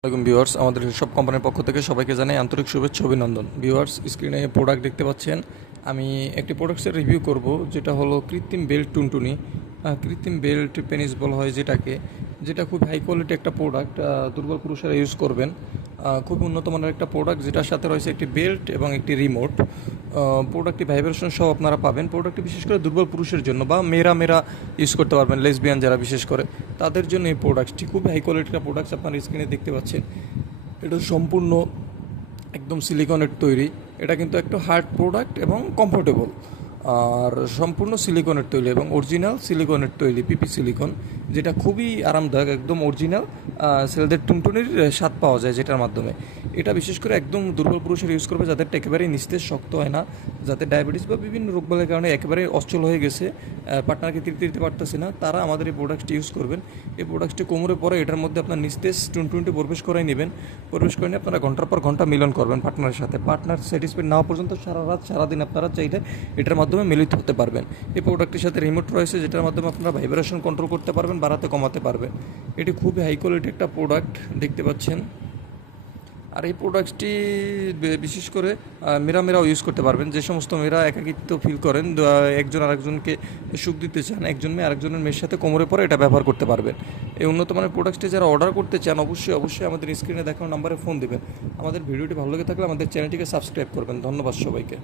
আসসালামাইকুম ভিউয়ার্স, আমাদের সব কোম্পানির পক্ষ থেকে সবাইকে জানাই আন্তরিক শুভেচ্ছা, অভিনন্দন। ভিউয়ার্স স্ক্রিনে প্রোডাক্ট দেখতে পাচ্ছেন। আমি একটি প্রোডাক্টসের রিভিউ করব, যেটা হলো কৃত্রিম বেল্ট টুনটুনি। কৃত্রিম বেল্ট পেনিস বলা হয় যেটাকে, যেটা খুব হাই কোয়ালিটি একটা প্রোডাক্ট দুর্বল পুরুষেরা ইউজ করবেন। খুব উন্নত মানের একটা প্রোডাক্ট যেটার সাথে রয়েছে একটি বেল্ট এবং একটি রিমোট প্রোডাক্টটি ভাইব্রেশন সহ আপনারা পাবেন। প্রোডাক্টটি বিশেষ করে দুর্বল পুরুষের জন্য বা মেয়েরা মেয়েরা ইউজ করতে পারবেন লেসবিয়ান যারা বিশেষ করে। তাদের জন্য এই প্রোডাক্টটি খুব হাই কোয়ালিটির প্রোডাক্টস আপনার স্ক্রিনে দেখতে পাচ্ছেন। এটা সম্পূর্ণ একদম সিলিকনের তৈরি। এটা কিন্তু একটু হার্ড প্রোডাক্ট এবং কমফোর্টেবল আর সম্পূর্ণ সিলিকনের তৈরি এবং অরিজিনাল সিলিকনের তৈরি পিপি সিলিকন, যেটা খুবই আরামদায়ক, একদম অরিজিনাল সেলদের টুনটুনির স্বাদ পাওয়া যায় যেটার মাধ্যমে। এটা বিশেষ করে একদম দুর্বল পুরুষের ইউজ করবে, যাদের একেবারেই নিস্তেজ শক্ত হয় না, যাতে ডায়াবেটিস বা বিভিন্ন রোগবালের কারণে একেবারে অচল হয়ে গেছে পার্টনারকে তৃপ্তি দিতে পারতেছে না, তারা আমাদের এই প্রোডাক্টটি ইউজ করবেন। এই প্রোডাক্টটি কোমরে পরে এটার মধ্যে আপনার নিস্তেজ টুনটুনটি প্রবেশ করাই নেবেন। প্রবেশ করে নিয়ে আপনারা ঘণ্টার পর ঘণ্টা মিলন করবেন পার্টনারের সাথে। পার্টনার স্যাটিসফাইড না পর্যন্ত সারা রাত, সারাদিন আপনারা চাইলে এটার মাধ্যমে মিলিত হতে পারবেন। এই প্রোডাক্টটির সাথে রিমোট রয়েছে যেটার মাধ্যমে আপনারা ভাইব্রেশন কন্ট্রোল করতে পারবেন বাড়াতে কমাতে পারবেন। এটি খুবই হাই কোয়ালিটি একটা প্রোডাক্ট দেখতে পাচ্ছেন। আর এই প্রোডাক্টটি বিশেষ করে আহ, মেয়েরা মেয়েরাও ইউজ করতে পারবেন। যে সমস্ত মেয়েরা একাকিত্ব ফিল করেন একজন আরেকজনকে সুখ দিতে চান একজন মেয়ে আরেকজনের মেয়ের সাথে কোমরে পরে এটা ব্যবহার করতে পারবেন। এই উন্নত মানের প্রোডাক্টটি যারা অর্ডার করতে চান অবশ্যই অবশ্যই আমাদের স্ক্রিনে দেখানো নাম্বারে ফোন দেবেন। আমাদের ভিডিওটি ভালো লেগে থাকলে আমাদের চ্যানেলটিকে সাবস্ক্রাইব করবেন। ধন্যবাদ সবাইকে।